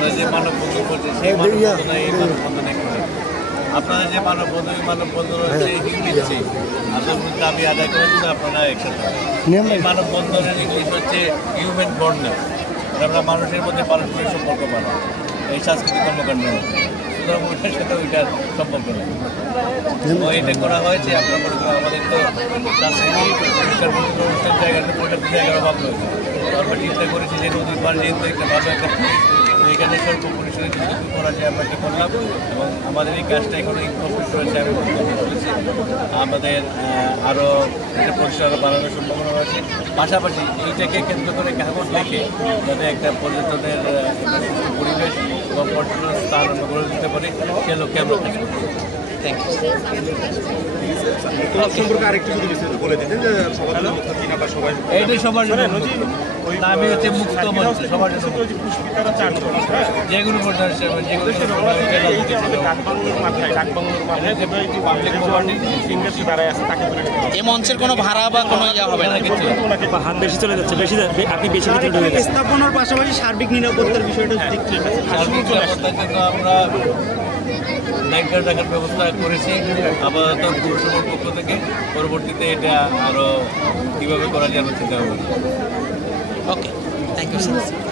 আপনারা যে মানববন্ধন করছেন সেই মানববন্ধনে এই মানববন্ধনে আপনারা যে মানববন্ধন হচ্ছে ইংলিশে আপনার দাবি আদায় করার জন্য আপনারা একসাথে এই মানববন্ধনের ইংলিশ হচ্ছে হিউম্যান বন্ডনেস। আমরা মানুষের মধ্যে পারস্পরিক সম্পর্ক বানাই এই সাংস্কৃতিক কর্মকাণ্ড সুতরাং ওইটার সাথে ওইটার সম্পর্ক নেই। এটা করা হয়েছে আপনার আমাদের তো সাংস্কৃতিক অনুষ্ঠান জায়গাটা জায়গার অভাব রয়েছে। আমরা চিন্তা করেছি যে নদীর পাড়ে যেহেতু একটা ভালো একটা এখানে স্বল্প পরিসরে কিছু করা যায় আমরা এটা করলাম এবং আমাদের এই কাজটা এখনো ইনকমপ্লিট রয়েছে। আমি বলেছি আমাদের আরও একটা পরিসর আরও বাড়ানোর সম্ভাবনা রয়েছে। পাশাপাশি এইটাকে কেন্দ্র করে কাগজ লিখে যাতে একটা পর্যটনের পরিবেশ এবং পর্যটন স্থান আমরা গড়ে দিতে পারি সে লক্ষ্যে আমরা কাজ করি। Thank you. এইটাই সবার জন্য আমি হচ্ছে মুক্ত মঞ্চ সবার জন্য যেগুলো এই মঞ্চের কোনো ভাড়া বা কোনো ইয়া হবে না, কিছু হাত বেশি চলে যাচ্ছে, বেশি আপনি বেশি স্থাপনার পাশাপাশি সার্বিক নিরাপত্তার বিষয়টা আমরা ব্যাংকার টাকার ব্যবস্থা করেছি আপাতত পৌরসভার পক্ষ থেকে। পরবর্তীতে এটা আরও কীভাবে করা যায় চিন্তা ভাবনা। ওকে, থ্যাংক ইউ স্যার।